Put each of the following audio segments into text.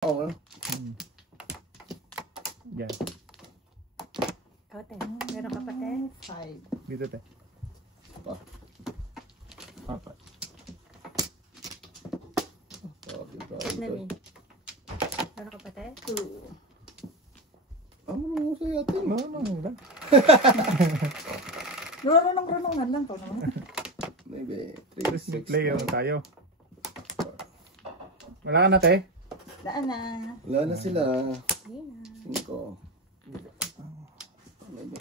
Oo. Yan. Ikaw, te. Meron ka pa, te? 5. Dito, te. Pa. Apat. Nami. Meron ka pa, te? 2. Ano mo sa yatin? Lang. Runong-runongan lang to naman. Maybe Tapos 3, 6, play tayo. Wala ka na, te? Daan na. Wala na sila. Hindi na. 5. Maybe.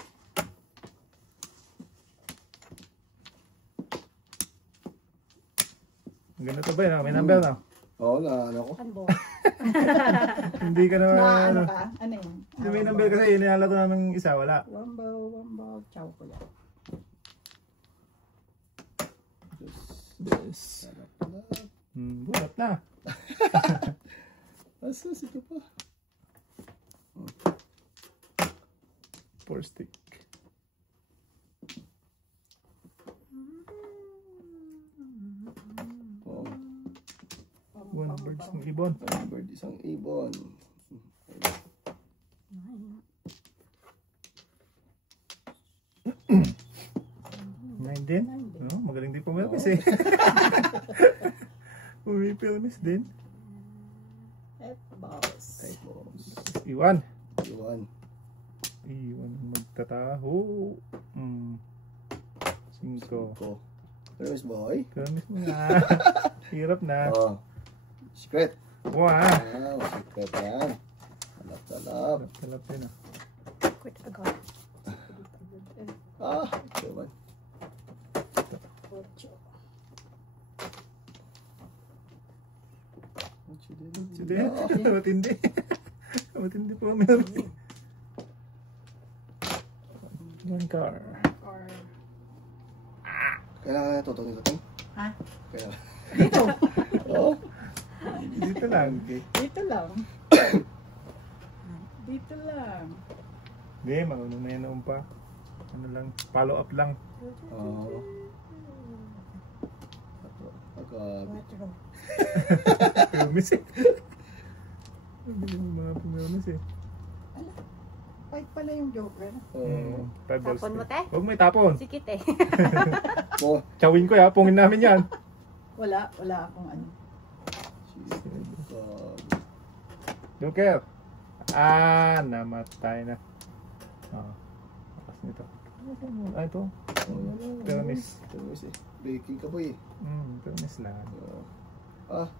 Ganito ba yun? May number na? Oo, ano ko? Kanbo. Hindi ka na... Ano ka? Ano yun? Hindi may number kasi inalala ko na ng isa. Wala. Wambaw. Chow ko yan. Yes. Bulat na. Asa si ka pa? 4 stick. Oh, One birds ng ibon. one bird, isang ibon. Nine din? No, magaling din pumilmis eh. Pumipilmis din. F-balls. Typos. Iwan. Iwan. Iwan magtataho. 5. Ko. First boy. Pilmis mo na. Hirap na. Oh. Secret. Wow. Wow, secret yan. Talap. Talap din ah. Quit agad. Ah, iwan. 8. Sige. Matindi. Matindi po meron. One car. Or... Kailangan na tutong ito. Ha? Kailangan. Dito. Oo. Dito lang. Dito lang. Dito lang. Hindi, marunong na yan noon pa. Ano lang, follow up lang. Oo. Pagkabi. 4. Pilmis eh. Hindi mo mga pumilmis eh. Fight pala yung joker. Oo. 5 balls. Tapon mo, te? Huwag may tapon. Sige, te. Oh. Chawin ko ya, pungin namin yan. Wala akong ano. Joker. Ah, namatay na. Akas nito. Ah, ito. Pilmis. Pilmis eh. Baking ka boy. Pilmis lang.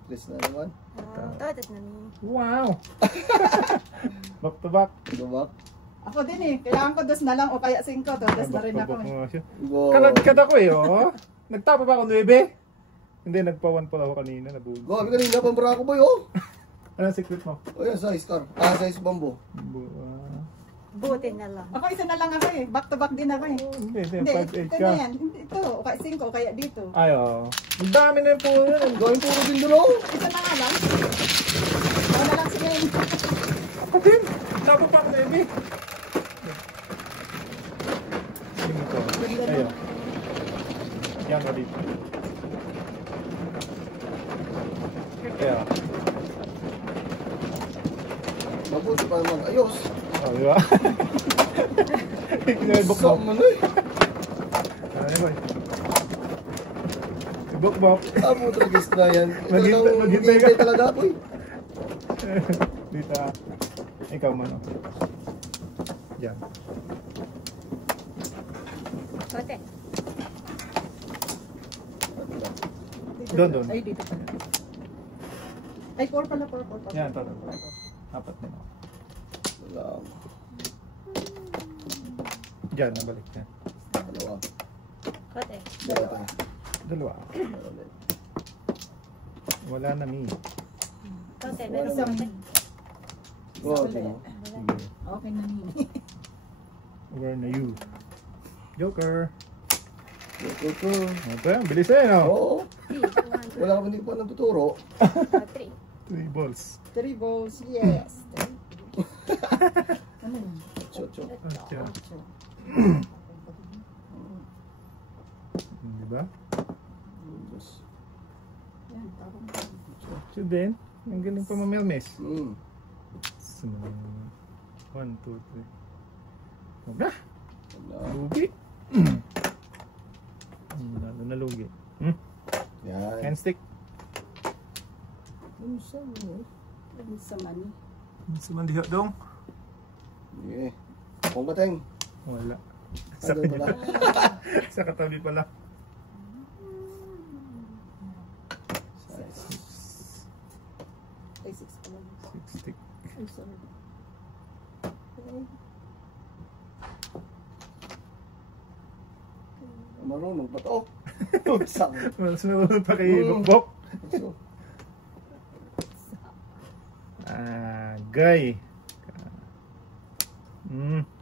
Tres na naman. Totot nami. Wow! Back to back. Gabak. Ako din eh. Kailangan ko 2 na lang o kaya 5. 2 na rin ako eh. Wow. Kalagkad ako eh, oh. Nagtapa ba ako 9? Hindi, nagpa-1 pala ako kanina. Nabulog. Gabi kanina pambara ko boy oh. Anong secret mo? O yan, size car. Size bamboo. Buti na lang. Ako isa na lang ako eh. Back to back din ako eh. Hindi, Hindi, 5-8 ito ka. na yan. Hindi, ito. O kaya 5 o kaya dito. Ay, oh. Ang dami na yung puro yun. Gawin puro din doon oh. Isa na nga lang. Ako na lang sila yun. Ako din. Tapa pa ako 9. Sino to? Ayun. Yan ka dito. Yeah. Mabuti pa naman. Ayos. Oh, di ba? Kinabok Saan mo na eh. Ano yun, boy? Bok-bok. Abo talaga na yan. Maghintay ka. Talaga boy. Dito ah. Ikaw man. Oh. Yan. Tote. Doon. Ay, dito pala. Ay, 4 pala. Yan, tara. Apat na. Wala. Diyan, nabalik na. Dalawa. Tote. Dalawa. Wala na mi. Tote, meron ka pa, te? Wow. Sige. Okay na nini. Where na you? Joker. Ito. Ito yan, bilis eh, no? Oo. 3, 2, 1, Wala ka hindi pa nagtuturo. 3. 3 balls. 3 balls, yes. Ano yun? Chocho. Atya. 8. Diba? Yan, parang... So then, Ang galing pa mamelmes. 1, 1, 2, 3. Huwag na. Wala. Lugi. Lalo na lugi. Yan. Handstick. Ano sa mo? Ano sa mani? Sumandiha dong. Sige. Kung bateng. Wala. Sa Ano kanya. wala? Sa katabi pala. Ay, 6 pala. 6 stick. Ay, sorry. Marunong ba to? Tutsang. Mas narunod pa kay Bokbok. So, Gay.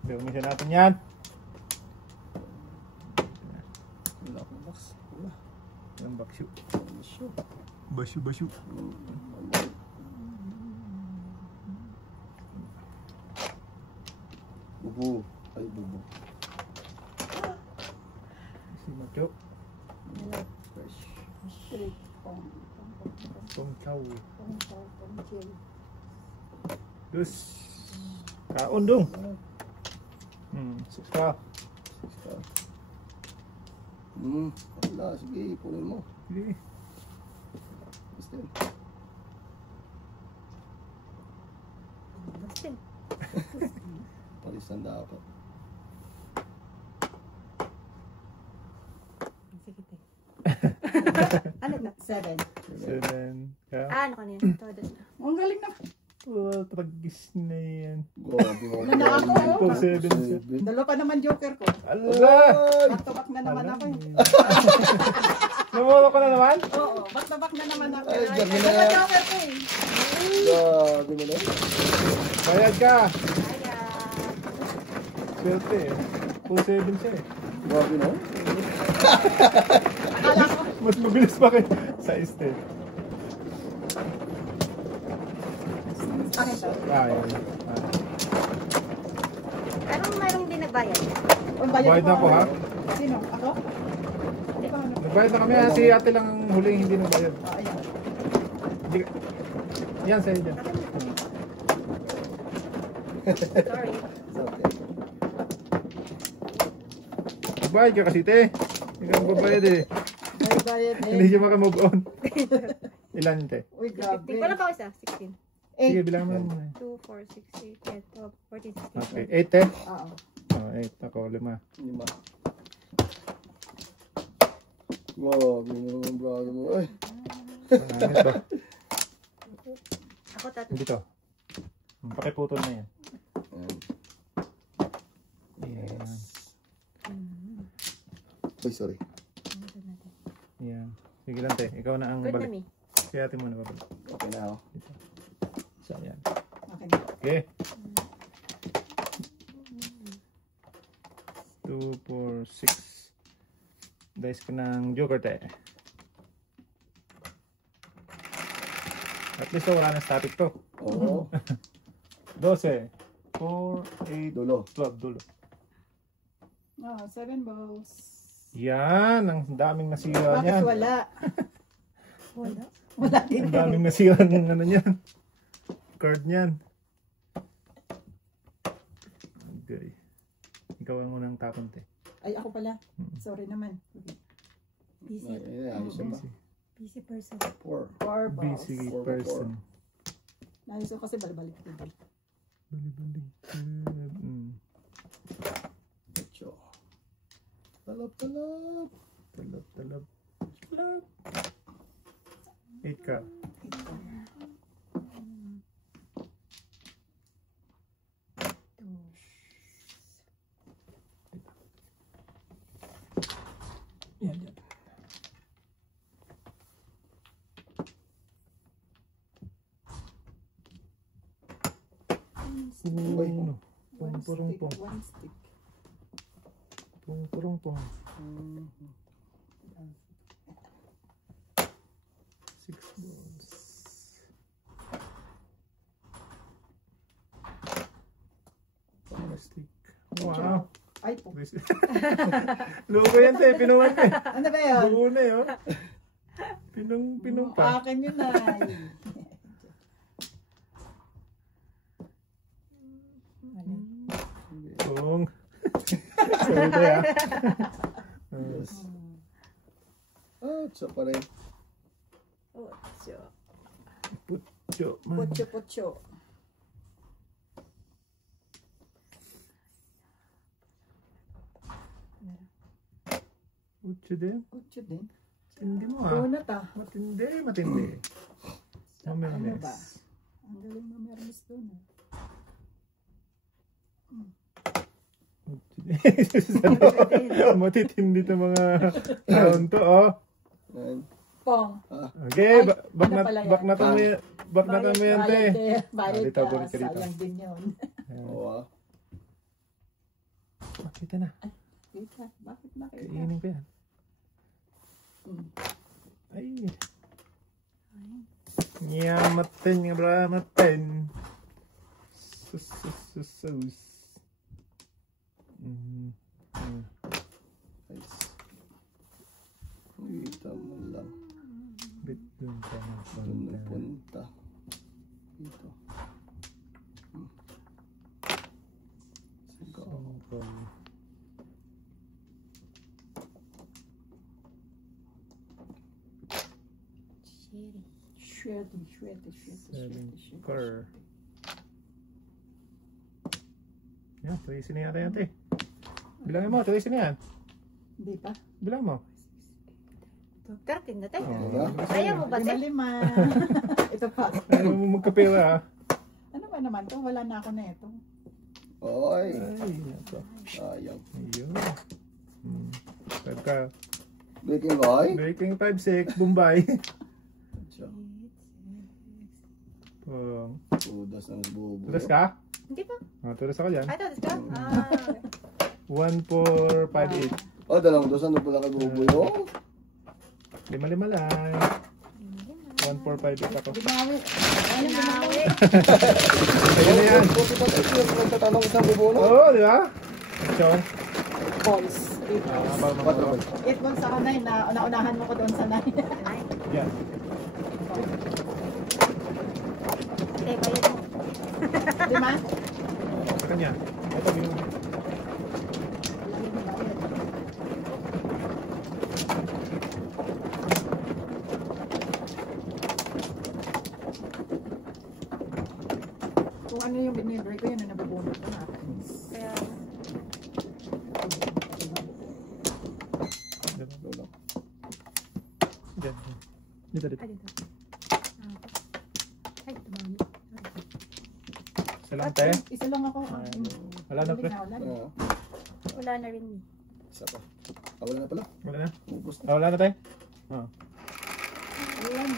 Gawin natin yan. wala akong box. Wala. Yung baksyo. Sure. Basyo. Bubu. Ay, bubu. Si Macho. Fresh. Straight from Tong chow. jail. Dus. Kaon dong. 6 pa. Wala. Sige, punin mo. Sige. Basta. Basta. Palisan dapat. Sige, te. Ano na? 7. 7. Ka. Ano ka niya? Todo na. Ang galing na. Tragis na yan. Grabe mo. Ano na ako? 4-7. Dalawa pa naman joker ko. Allah! Back to back na naman ako. Namuro ko na naman? Oo, back to back na naman ako. Ay, Ay, gabi na. dalawa joker ko eh. Grabe mo na. Bayad ka. Kaya. Swerte eh. 4-7 siya eh. Grabe na. Akala ko. Mas mabilis pa kayo sa este. Ano ito? Ayun. Anong mayroong din nagbayad? Ang Bayad na ko, ako, ha? Sino? Ako? Hindi pa ano. Nagbayad na kami ha. Si ate lang ang huling hindi nagbayad. Ayan. Hindi ka... Yan sa'yo dyan. Sorry. Okay. Nagbayad ka kasi te. Hindi ka magbabayad eh. May bayad Hindi eh. siya makamove on. Ilan te? Uy, grabe. 15. Wala pa isa. 16. Sige, 8. bilang mo muna. 2, 4, 6, 8, 10, 12, 14, 16. Okay, 8 te. Oo. Oh, 8 ako, 5. 5. Grabe mo naman, grabe mo. Ay. Ano ito? Ako tatlo. Dito. Pakiputol na yan. Ayan. Yan. Ay, sorry. Yan. Sige lang te. Ikaw na ang Good na balik. mi. Kaya ate mo na babalik. Okay na ako. So, yan. Okay. Okay. 2, 4, 6. Dice ko ng joker te. At least wala na static to. Oo. 12. 4, 8, Dulo. 12. Dulo. Oh, 7 balls. Yan. Ang daming nasira Bakit niyan. wala? Wala. Wala din. Ang daming nasira ng ano niyan. Card niyan. Okay. Ikaw ang unang tapon te. Ay, ako pala. Sorry naman. Busy. Ay, ayos na ba? Busy person. 4. 4 balls. Busy Four, person. Nais ko kasi balbalik ko. Bali-bali. Ocho. Talap. Talab. 8 ka. Yan. Uno. One Pung-purung-pung. stick. One stick. Pung-purung-pung. 6 balls. Plastic. Wow. Ay po. Lugo yan tayo, pinuwan ka eh. Ano ba yan? Buo na yun. Pinong pa. Akin yun ay. Mali. Kung. Sorry tayo ah. Yes. Ocho pa rin. Ocho. Putyo man. Putyo. Putyo din. Ocho din. Matindi mo ah. Donut ah. Matindi. Ano ba? Mamernes. Ang galing mo meron donut. Matitindi to mga taon to oh. Yan. Pong. Okay, Ay, back ano na pala yan? back na to mo yan. Back na to mo yan te. Bayad Dito, ka. balik ka dito. Sayang din yun. Oo ah. Makita na. Kita. Bakit nakita? Kainin ko yan. Hmm. Ay. Nyamatin nga bra, matin. Sus. Nice. Kita mo lang. Bit dun ka na. Doon na punta. Dito. Sige. Shwede. Car. Yan, tuwisin na yata yan, te. Bilangin mo, tuwisin na yan. Hindi pa. Bilang mo. 13 na tayo. Oh. Kaya mo ba, te? Lima. Ito pa. Ayaw mo magkapera, ah. Ano ba naman to? Wala na ako na ito. Oy. Ay, nato. Sayang. Ayun. Pagka, Breaking boy. breaking 5-6, Bombay. Ocho. Tudas na bubo. Tulas ka? Hindi pa. Tulas ako dyan. Ay, ito, ka? 1, 4, 5, 8. Oh, dalawang dosan na pala kay bubo yun. 5 lang. 1, 4, 5, 8 ako. Binawi. Ayun, bumawi. Ayun na yan. Buti pa tayo yung nagtatanong sa bubo no? Oo, di ba? So, Balls. Quatro. 8 balls ako 9. Naunahan mo ko doon sa 9. Ay, yan. te, bayad mo. Lima? Sa kanya. Ito, yung... Kung ano yung binibray ko, yun ang nabubunod ko natin. Kaya, Dyan. Dito. ay, dito. Ay, tumami. Isa lang, te. Isa lang ako. Wala na, pre. Wala na. Wala na rin. Isa pa. Wala na pala. Wala na. Ubus na. Wala na, te. Wala na.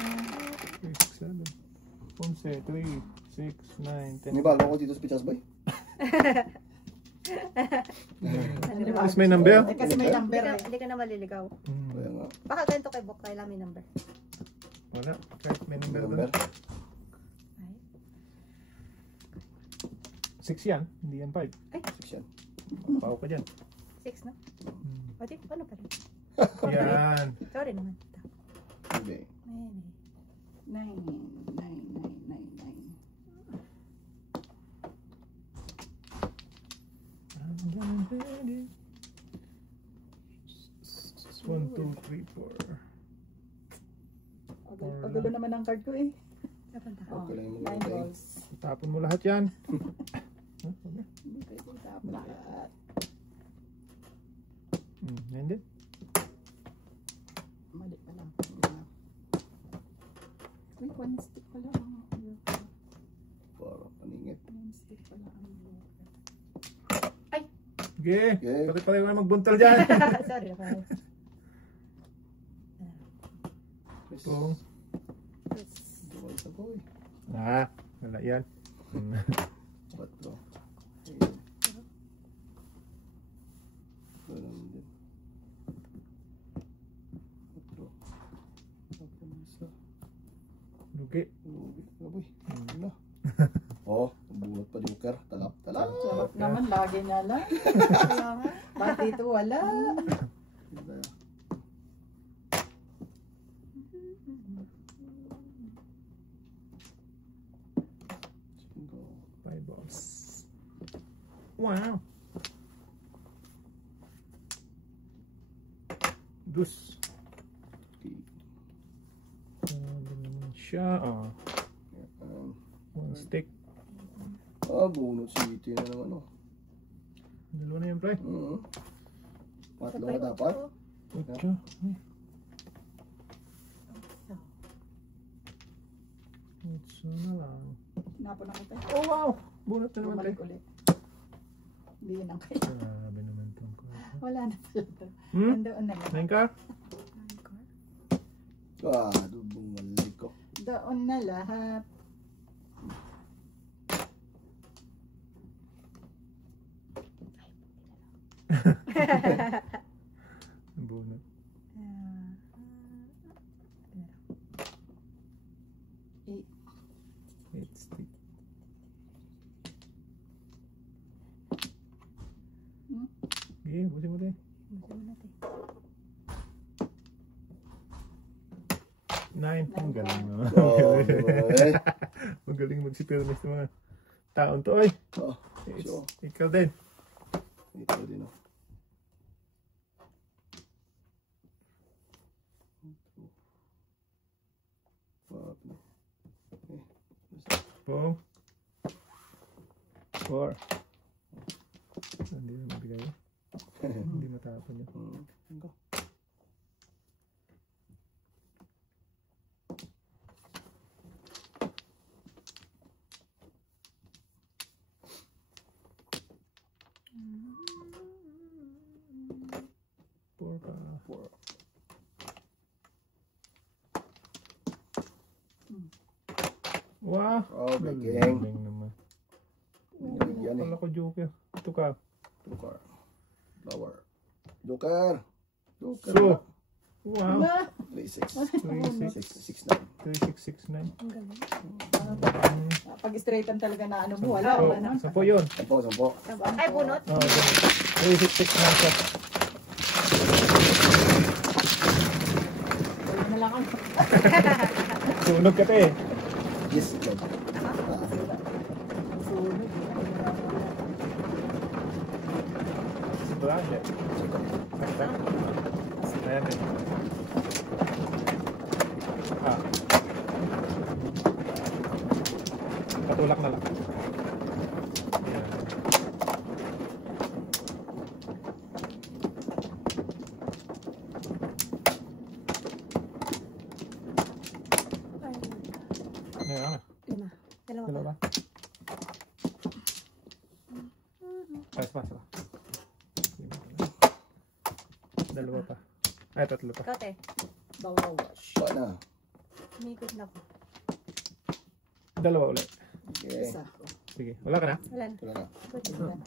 6, 7, 11, 3, 6, 9, 10. May bago ko dito sa Pichas Boy. Tapos may number? Eh, kasi may number eh. Hindi ka na maliligaw. Kaya nga. Baka ganito kay Bok, kailan may number. Wala. Kahit may number doon. Number. Ay. 6 yan. Hindi yan 5. Section. Pao ka dyan. 6 na? O, di, paano pa rin? Yan. Sorry naman. Hindi. Ayun eh. 9. 1, 2, 3, 4. Pagulo naman ang card ko eh. Napunta. Okay lang yung mga 9 tayo. balls. Tapon mo lahat yan. Hindi pwede tapos lahat. Yan din. Mali pa lang. Wait, one stick pala ang blocker. Parang paningit. One stick pala ang blocker. Okay. Okay. Bakit pala yung magbuntal dyan? Sorry. Pong. Dumal sa boy. Wala yan. Quatro. Ayun. Ganun din. Quatro. Tapos isa. Lugi. Uwi. Aboy. Ano? Oh, buhat pa joker. Talap. Sarap naman, lagi na lang. Kaya nga. Ba't dito wala? Ganda. Cinco. 5 balls. Wow. Dus. Naman siya. Oh. One stick. Bunot city na naman, oh. Dalawa na yan, pre. Patlo na dapat. Ocho. Ocho na lang. Napo na kita. Oh, wow! Bunot na naman, pre. Bumalik ulit. Hindi yun ang kaya. Grabe naman itong ko. Wala na pala. Hmm? Andoon na lang. Nain ka? Bumalik ko. Doon na lahat. Bunot. Eight stick. Sige, busin mo tayo. Nine. Ang galing mo. Magaling magsipirmis ng mga taon to, ay. So, Ikaw din. ito din, oh. Four. Four. Hindi na mabigay. Hindi matapon yun. Four pa. Four. Wow! Galing. Galing naman. Binigyan, Wala ko joker. Ito ka. Joker. Flower. Joker. Joker. So, wow! Na! 3-6. 3669. 6-9. Ang galing. Pag-straighten talaga na ano mo. Wala. So, Wala. sampo yun. Sampo. Ay, bunot. Oh, 3669 siya. Wala na lang ako. Sunog ka te. Yes, good. Sunog. Brande. Ayan din. Patulak na lang. Ayan. Ayan. Lima. Dalawa pa. Dalawa. Ayos pa. Dalawa pa. Ay, tatlo pa. Ikaw, te. Bawawash. Wala. Umikot na ko. Dalawa ulit. Okay. Isa. Sige. Wala ka na? Wala na. Wala na. Good. Wala na.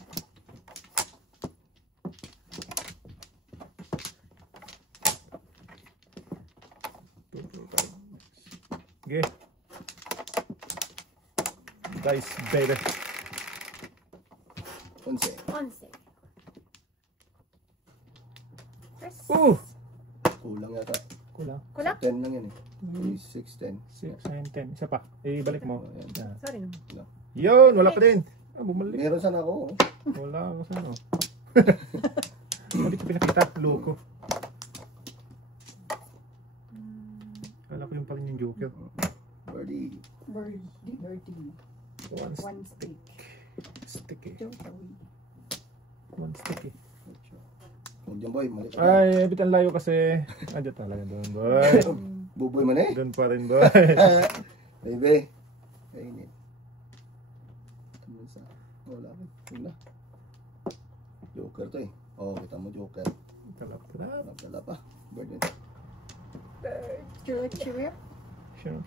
Sige. Dice, baby. 11. 11. First. Kulang yata. Kulang. Kulang? 10 lang yan eh. 6, 10. 6, 9, 10. Isa pa. Ibalik mo. Ayan. Yan. Sorry no. Yun! Wala pa din. Bumalik. Meron sana ako. Wala ako sa ano. Hindi ko pinakita. Loko. Kala ko yung pala yung joker. Birdie. Birdie. One One stick. stick eh. Jokery. One stick eh. Huwag dyan boy. Mali ka. Ay, bit ang layo kasi. Adyo talaga doon, boy. Buboy man eh. Doon pa rin, boy. Baby. Kainit. Tumulong sa. Wala ko. Wala. Joker to eh. Oo, kita mo Joker. Talap-talap. Wala pa. Bird eh. Chirip, chirip. Sure.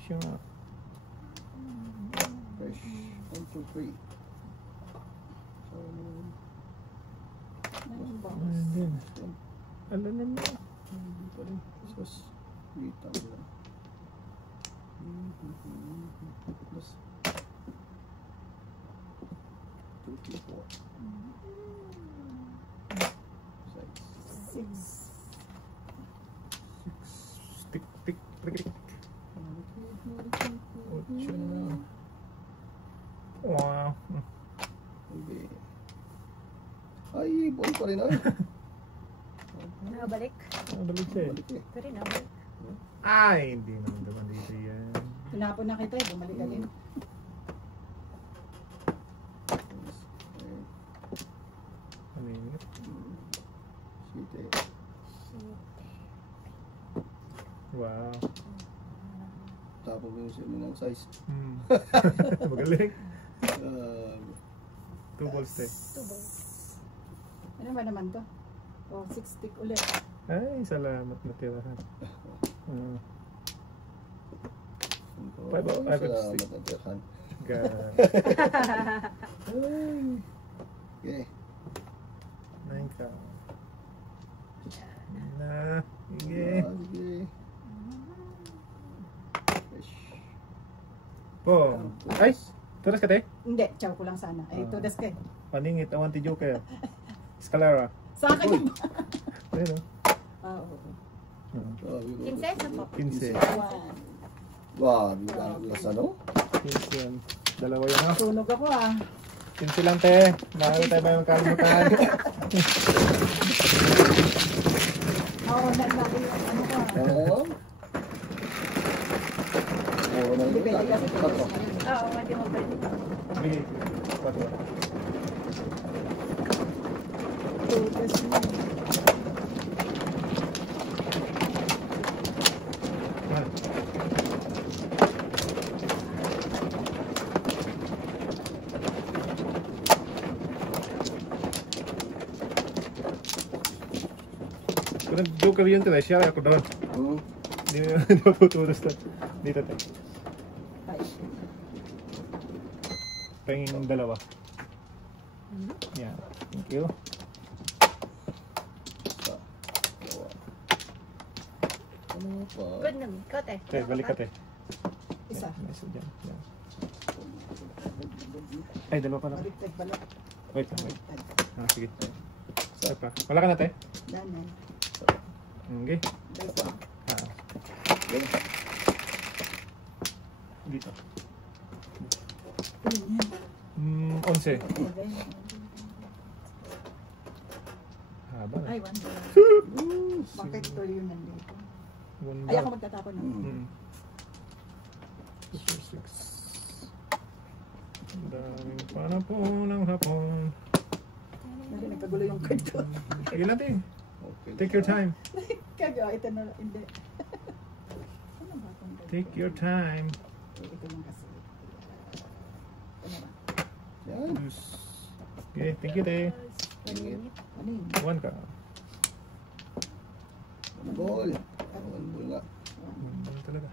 Fresh. 1, 2, 3. So, Nine balls. Ayun din. Alam na mo. hindi pa rin. Sus. Wita mo lang. Plus. 2, 3, 4. 6. 6. Stick, tick, tick, tick. Ocho na. Wow. Baby. Ay, buwan pa rin ay. Nakabalik. Balik siya eh. Balik eh. Ito rin, nakabalik. Ay, hindi naman dito yan. Tinapon na kita eh. Bumalik ka din. Ano yun? Site. Wow. Tapos mo yung semi ng size. Magaling. 2 balls tayo. 2 balls. Ano ba naman to? Oh, 6 stick ulit. Ay, salamat na tirahan. Five out, five out, Salamat six. na tirahan. God. Okay. 9 ka. Na. Sige. Sige. Po. Ay, turas ka tayo? Hindi, chow ko lang sana. Ay, tudas ka eh. Paningit, awan ti Joker. Escalara. Sa akin yung... Ayun o. Ah, oo. 15 na po. 15. Wow, biglang lasa no? 15 yan. Dalawa yan ha. Sunog ako ah. 15 lang te. Mahal tayo ba yung kalimutan? Oo, naglabi yung ano ko ah. Oo. Oo na Hindi yun. pwede kasi Patro. Oo, hindi mo pwede. Bigay. 4. Tudas mo. Kung nag-joker yun tayo, siya ako doon. Hindi mo putulos doon. Dito tayo. Ay, Pahingin dalawa. Yan. Thank you. Ano pa? Good na. Ikaw, te. Okay, balik ka tayo. isa. Nice dyan. Yan. Ay, dalawa pa lang. Baliktad balak. Wait lang, wait. Baliktad. Ah, sige. Sorry pa. Wala ka na tayo? Danan. Okay. Dalawa. Ah, dito. Tingin yan. 11. Haba na. Ay, 1 dollar. Bakit ito yun nandito? One Ay, bar. ako magtatapon na. 2, 4, 6. Ang daming panapon ng hapon. Hindi, nagkagulo yung card ko. Sige natin. Okay. Take your time. Kaya, ito na, hindi. Ano ba itong card Take ko? your time. Ito lang kasi. Ano ba? Yan. Okay, thank you, te. Ano yun? 1 ka. Ball. One ball nga. Ano talaga?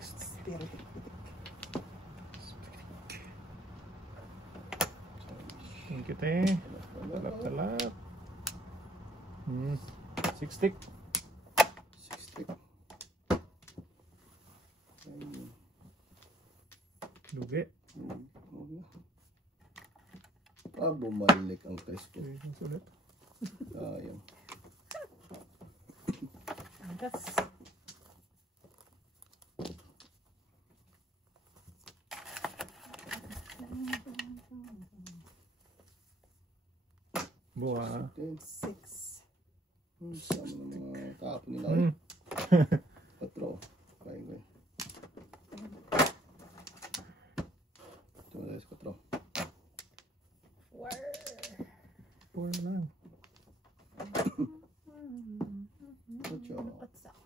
Spirit. Thank you, te. Talap. 6 stick. 6 stick. Lugi. Bumalik ang test ko. Okay, sulit. Sayang. Angkas. Buwa. 6. Sama ng mga tapo nila. Mm. Patro. Kaya ko. Ito na sa patro. 4 na lang. Ocho.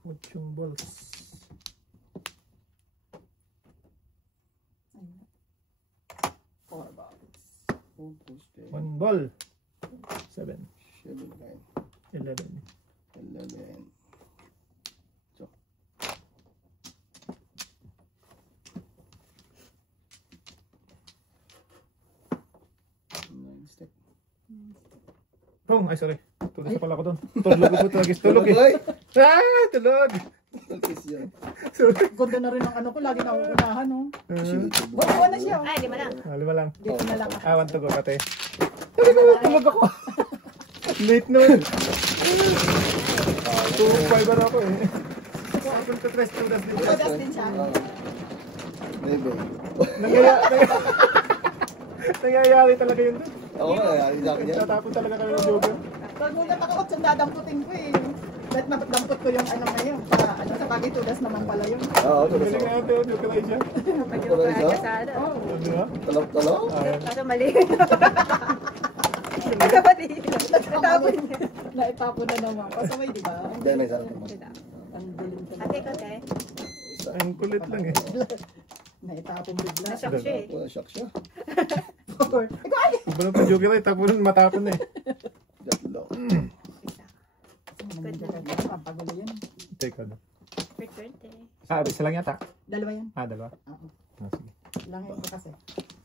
8 balls. Four balls. 1 ball. 7. 7, 9, 11. 11. So. Nine step. Wrong. Ay, sorry. Tulog sa pala ko doon. Tulog ko tulog. Tulog eh. Ay! Ah, tulog. Nagsis yan. Sorry. Ganda na rin ang ano ko. Lagi na uunahan, no? Shoot. Buwan na siya. Ay, di ba lang? 5 lang. Dito na lang ako. Ah, 1 to go, kate. Tulog ako. Late nun. 2-5 na ako eh. Punta tres tudas din. Tudas din siya. Maybe. Nangyayari talaga yun doon. Oo, nangyayari sa akin yan. Tatapon talaga kami ng joker. Pag mulat ako, yung dadamputin ko eh. Ba't dampot ko yung ano ngayon? Sa bagay tudas naman pala yun. Oo, tulos Galing ako. nga ito, joker ay siya. Mag-joke ka sa ano. Oo. Di ba? Talok-talok? Ayan. Kaso mali. Kaso mali. Natapon niya. Naitapon na naman. Pasaway, di ba? Hindi, may sarap naman. Ang dilim talaga. Ate ko, te. Ang kulit lang eh. Naitapon bigla. Nashock siya eh. Shock siya. Ikaw ay! Sobrang pa joker ay tapon matapon eh. Gatlo. Pampagulo yan. Teka na. Return, te. Isa lang yata. Dalawa yan. Dalawa. Oo. Sige. Langin ko kasi.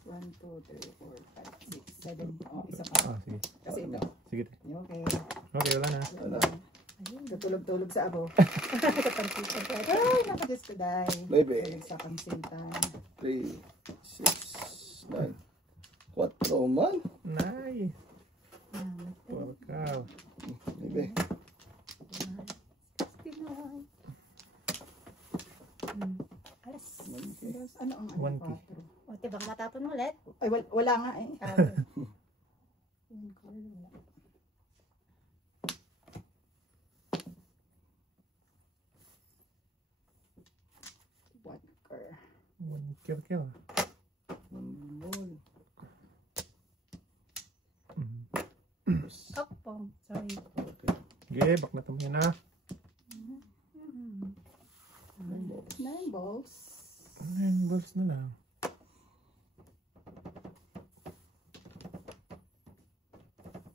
1, 2, 3, 4, 5, 6, 7. Oh, isa pa. Sige. Kasi ito. Sige. Okay. Okay, wala na. Wala. Tutulog-tulog sa abo. Kapansitan ka. Ay, nakadis ko dahil. Maybe. Tulog sa pansintan. 3, 6, 9. 4 man. Nay. Porkaw. Maybe. Alas. Ano ang 1P. 4? O, te, baka matapon mo ulit. Ay, wala nga eh. Vodka. Kill. One. Opo. Sorry. Okay, bak na tumingin na. 9 balls. 9 balls na lang.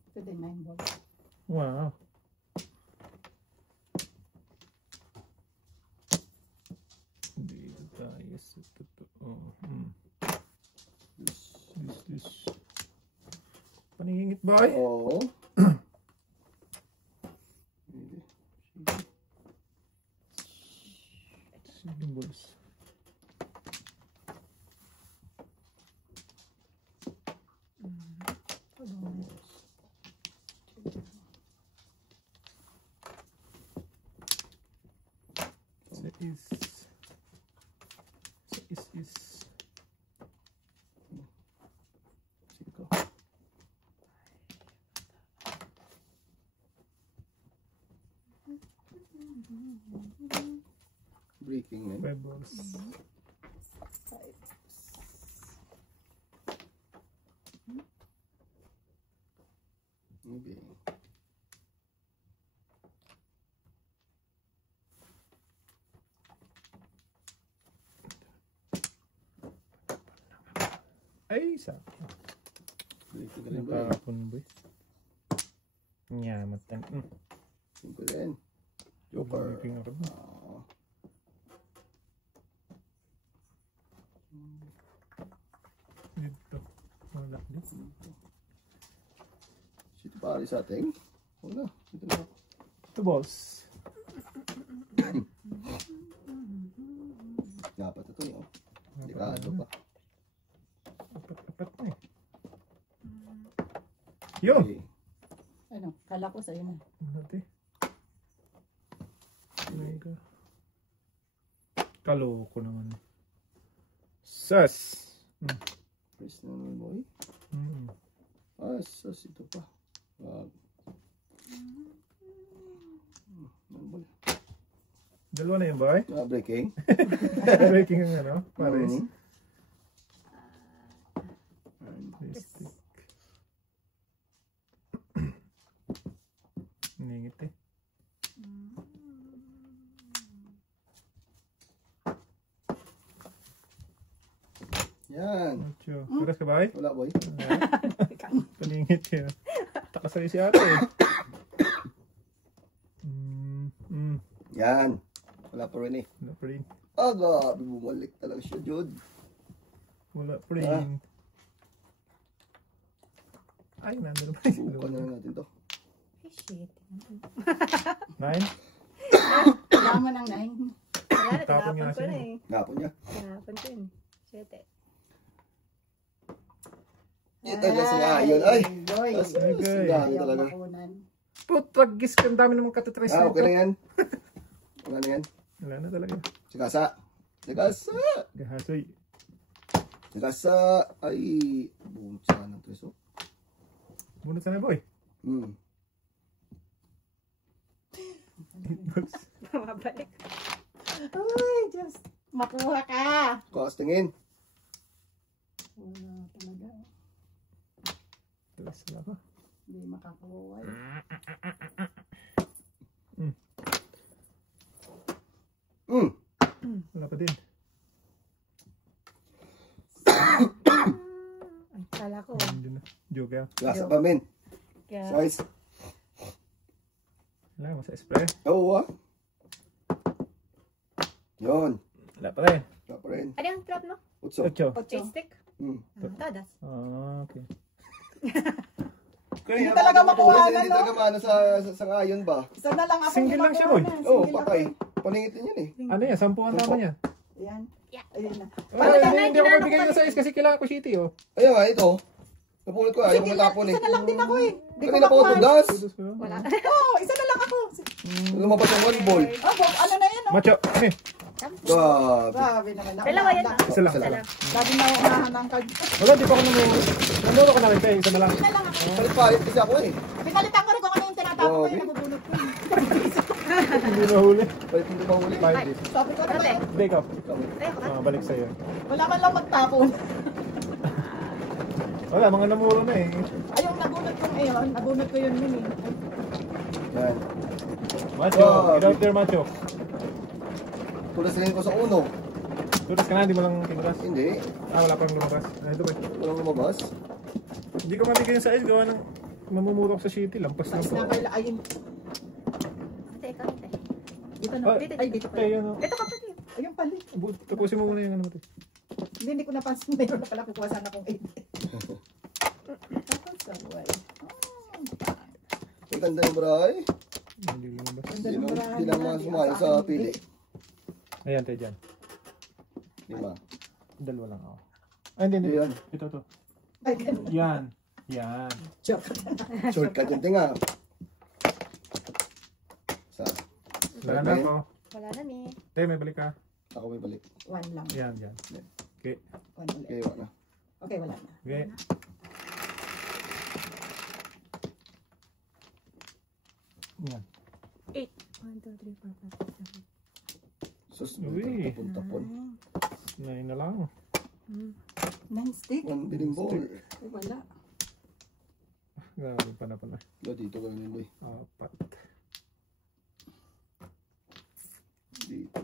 Ito din 9 balls. Wow. Dito tayo sa totoo. This. Paningingit boy. Oo. Symbols. Is. 5. Breaking man. 5 balls. 5. Maybe. Ay, sa. Breaking ka rin ba? Nakapon boy. Nyamatan. Simple yan. Joker. Breaking ako. Ah. Dito. Wala dito. Sito pare sa ating. Wala. Ito na. 2 balls. Dapat ito yun. Delikado pa. Apat na eh. Yun! Okay. Ano, kala ko sa'yo na. Dati. Kaloko naman. Sas! Press na naman boy. Mm. Sas ito pa. Wag. Boy. Dalawa na yun, boy. Breaking. Breaking ang ano, pares. Stick. Ningit eh. Yan. Ocho. Pares ka, boy? Wala boy. Paningit ka. Takasay si ate eh. Yan. Wala pa rin eh. Wala pa rin. Grabe bumalik talaga siya, Jude. Wala pa rin. Ay, nandun pa rin. Bukan na lang natin to. Ay, shit. 9? Wala mo ng 9. Wala na, Tapon tinapon niya ko siya. na eh. Gapon niya. Tinapon ko yun. Shit eh. Ito kasi nga, yun. Ay! Boy. Tas, Okay. dami Ayaw talaga. makunan. Putagis ka, ang dami namang katatrace Ah, okay na nito. yan. Wala na yan. Wala na talaga. Sigasa. Sigasa. Gahasoy. Sigasa. Ay, bunot sana ng treso. Bunot sana boy. Mabalik. Ay, just makuha ka. Kukas tingin. Wala talaga. Tulas na ako. Hindi makakuha. Wala pa din. Ay, kala ko. Hindi na. Joke ah. Sigasa pa, men. Kaya, Size. Wala mo sa spray. Oo, ah. Yun. Wala pa rin. Wala pa rin. ano yung trap, no? Utso. 8. 8 stick? Todas. Ah, okay. Kaya, talaga makuha na, Hindi no? talaga maano sa ngayon ba? Isa na lang ako. Single lang siya, boy. Oo, patay. Paningit din yan eh. Ano yan? 10 ang tama niya. Ayan. Yeah. Ayun na. Ay, ka na, hindi ako ginano mabigay ko ng size kasi kailangan ko shitty oh. Ayun nga, ito. Napulot ko, ayaw ko matapon eh. Isa na lang din ako eh. Di ko Kanina pa ako makuha. tugas. Tudos ko lang. Wala. Oo, isa na lang ako. Lumabas ang one ball. Ah, Bob, ano na yan? Oh? Macho. Ano eh? Grabe. Grabe naman. Dalawa yan. Isa lang. Isa lang. Lagi na unahan ng card. Wala, di pa ako nanuno ko na rin tayo. Isa na lang. Isa na lang ako. Palit-palit kasi ako eh. Pinalitan ko rin kung ano yung tinatapon ko Grabe. yung nabubunot ko. Hindi na huli. Palit hindi mahuli. Five days. Sabi ko Ate. naman, Hindi ikaw. Ay, ako. Balik sa'yo. wala man lang magtapon. Wala, mga namuro na eh. Ay, yung nabunot ko ngayon, nabunot ko yun yun eh. Yan. Macho. Get out there, macho. Tulas rin ko sa uno. Tulas ka na, hindi mo lang tinuras. Hindi. Ah, wala pang lumabas. Ah, ito ba? Walang lumabas. Hindi ko mabigay yung size. Gawa ng mamumurok sa shitty. Lampas lang Tapos po. na kayo, ayun. Ate, ikaw, ate. Dito na. Ah, Ay, dito pa. Tayo, ano. Ito ka pati. Ayun pala. Tapusin mo muna yung ano mo. Hindi ko napansin. Mayroon na pala kukuha sana kong 8. Tapos, sabay. Ang ganda ng bray. Hindi lumabas. Hindi lang mga sumayo sa pili. Ayan, tayo dyan. 5. Dalawa lang ako. Ay, hindi, hindi. Ayan. Ito. Ay, ganun. Yan. Yan. Shortcut yung tinga. Sa. Wala na ako. Wala na, mi. Tayo, may balik ka. Ako may balik. 1 lang. Yan, yan. Okay. 1 ulit. Okay, wala na. Okay, wala na. Okay. Yan. 8. 1, 2, 3, 4, 5, 6, 7. Sus, Uy. tapon-tapon. 9 na lang. 9 stick. One biling ball. Ay, wala. Grabe pa na. Dito ka lang boy. Apat. Dito.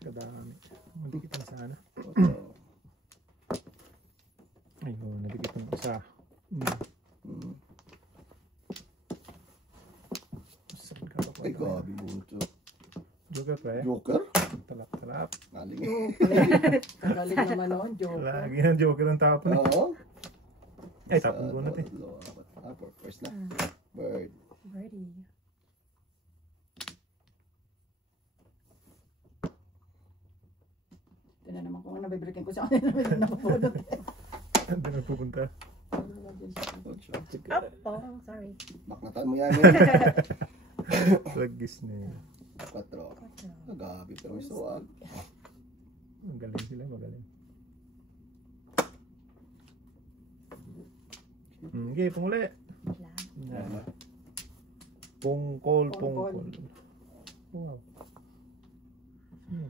Kadami. Madikit na sana. Oto. Ayun, nadikit ng isa. Sakit ka pa. Ay, gabi bunto. Joker pa eh. Joker? Talap. Galing eh. Ang galing naman noon, Joker. Lagi ng Joker ang tapon eh. Oo. Ay, tapon ko na eh. First na. Bird. Birdie. Ito na naman kung ano nabibreakin ko sa kanila. Hindi na mapulot. Hindi nagpupunta. Up. Oh, sorry. Baknatan mo yan eh. Lagis na yun. 4. Gabi pero may suwag. Magaling sila, magaling. Okay, punguli. Wala. Pungkol. Pungkol. Wow.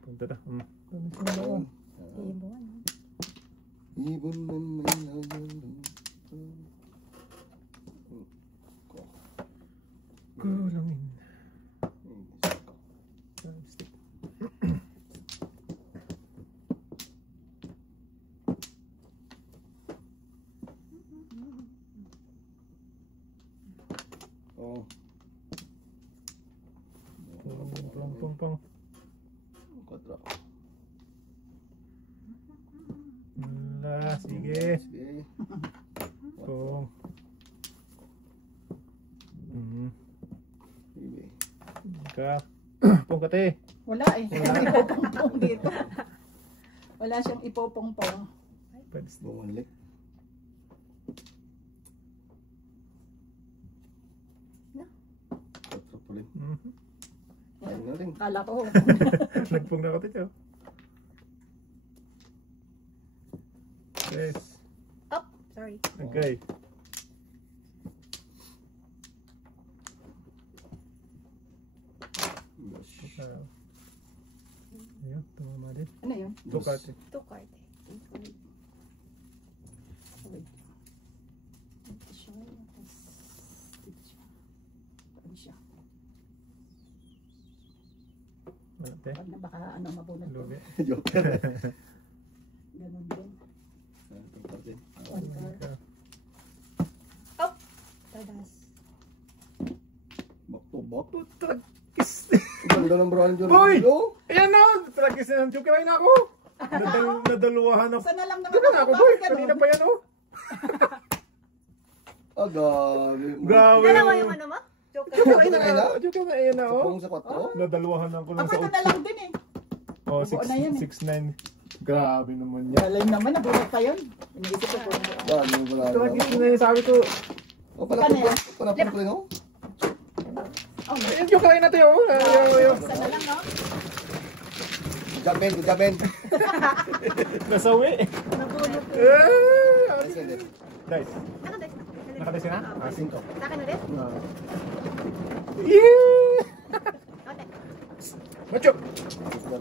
Punta na. Ayun. Ibon. Ibon naman. Kulangin. Stick. Oh. Pong. 4. Sige. Sige. Pong. Sige. Ka. Pong kate. Wala eh. May ipopong-pong dito. Wala siyang ipopong-pong. Pwede. Bumalik. Ayun na rin. Kala ko. Nagpong na ako dito. Yes. Oh, sorry. Okay. Yes. Ayun, tumama din. Ano yun? Tukate. Two card. Wait. Ito siya. Dito siya. Ano siya? Mate. Pag na baka ano mabunod ko. Lugi. Joker. Ganon din. Ito pa din. One card. Tadas. Back to back. Tragis. Ang ganda ng brand yun. Hoy! Oh! Ayan na! Tragis na ng Joker na ako! Nadaluhan ako. Sana lang naman Gano'n na ako, boy! bakit Kanina ganon? pa yan, oh! Grabe. Grabe! Dalawa yung ano mo? Joker. Joker na Joker na? Joker na, ayan na, oh! Kung sa 4? Nadaluhan ako lang Ako sa ito na lang din eh. Oh, Nabuo na yan, 6-9. Grabe naman yan. Galing naman, nabunod pa yun. Iniisip ko po. Grabe mo pala. Tragis na yun, sabi ko. Oh, palapit ko. Palapit ko rin ako. Oh, no. Yung Joker na natin, oh! Ayun. Sana lang, no? Good job, Ben. Nasawi! Nabunod ko. Ah! Nice, Ben. Nice. Nakadais. Nakadais na? Ah, 5. Sa akin ulit? Yeah! Okay. Macho!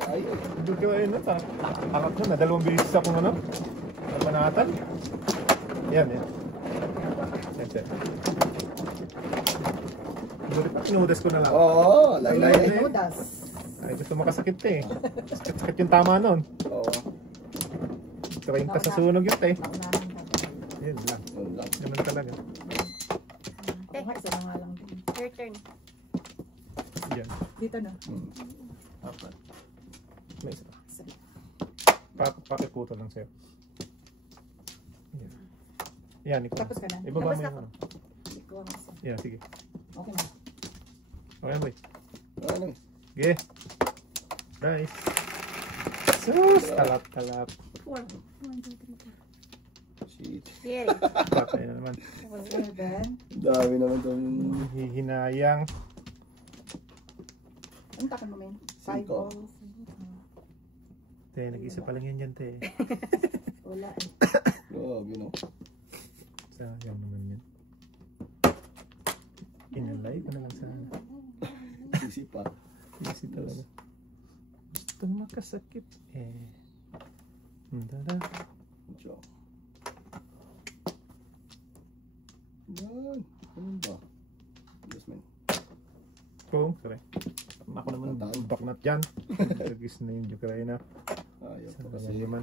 Ay, Joker ayun na, takat na, dalawang bisis akong ano, panatan. Yan, yan. Yan. Pinudas ko na lang. Oo, laylay. Nudas. Ay, gusto makasakit eh. Sakit yung tama nun. Oo. 30 sa sunog yun eh. Naunahan ka. Yun lang. Yun lang. Ganun talaga. Oo nga, isa na nga lang din. Your turn. Yan. Dito na. Apat. May isa pa. Sige. Pakiputo lang sa'yo. Yan. Yan, ikaw. Tapos ka na? Ibaba mo Tapos yung ako. ano. Hindi ko ang isa. Yan, sige. Okay na. Okay, boy. Ano? Sige. Nice. Sus! Talap. 4. 1, 2, 3, 4. Shit. Here. Patay na naman. Seven. Dami naman itong Hihinayang. Ang takon mo, men? Five Cinco. balls. Te, nag-isa pa lang yan dyan, te. Wala eh. grabe, no? Sayang naman yan. Inalay ko na lang sana. Isip pa. Easy talaga. Gustong makasakit eh. Dada. Joke. Yan. Ano ba? Yes, man. Kung, sorry. Ako naman, baknat yan. Nagis na yung Ukraina. Ayaw Sa pa kasi. naman.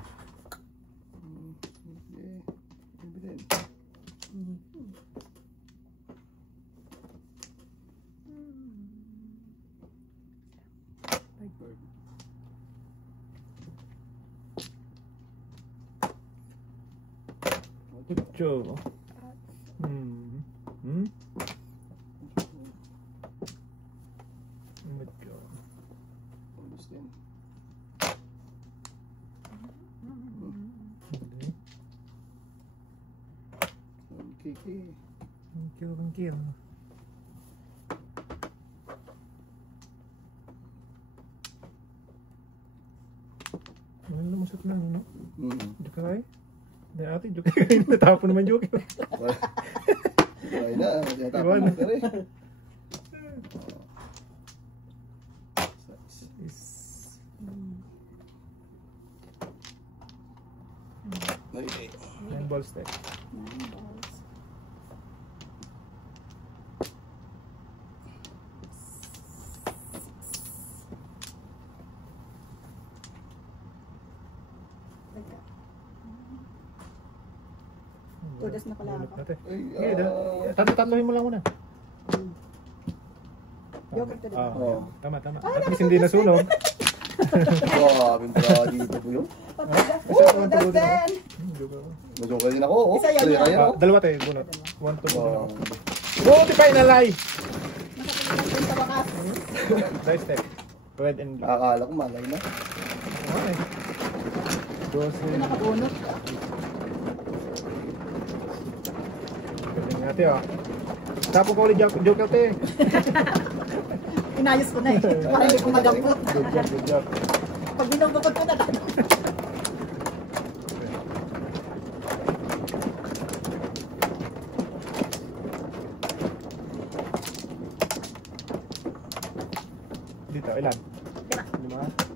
Okay. Ibi din. Kucho. Kucho. Ubus din. Okay. Thank you. Ano lumusot na, no? Joke kayo? Dahil ate, joke kayo. Natapon naman joke. Ay na. Tinatapon Iwan. mo ka rin. Is... 9 balls tayo. Tudas na pala Ulit ako. natin. Ay, Sige, tatlo-tatlohin mo lang muna. Joker to Ah, Oo. tama. At least hindi nasunog. grabe yung dito po yun. Tudas din! Majoke din ako. Oh. Isa yan, Kaya yan. kaya, oh. Dalawa tayo, bunot. 1, 2, Wow. Buti pa inalay! Nakapilitan din sa wakas. Nice step. Red and black. Akala ko malay na. Okay. Ito nakabunot. Galing natin, oh. Tapo ko ulit joke te. inayos ko na eh. Para hindi ko madampot. Good job, good job. Pag binubukod ko na, Dito, ilan? Lima. 5?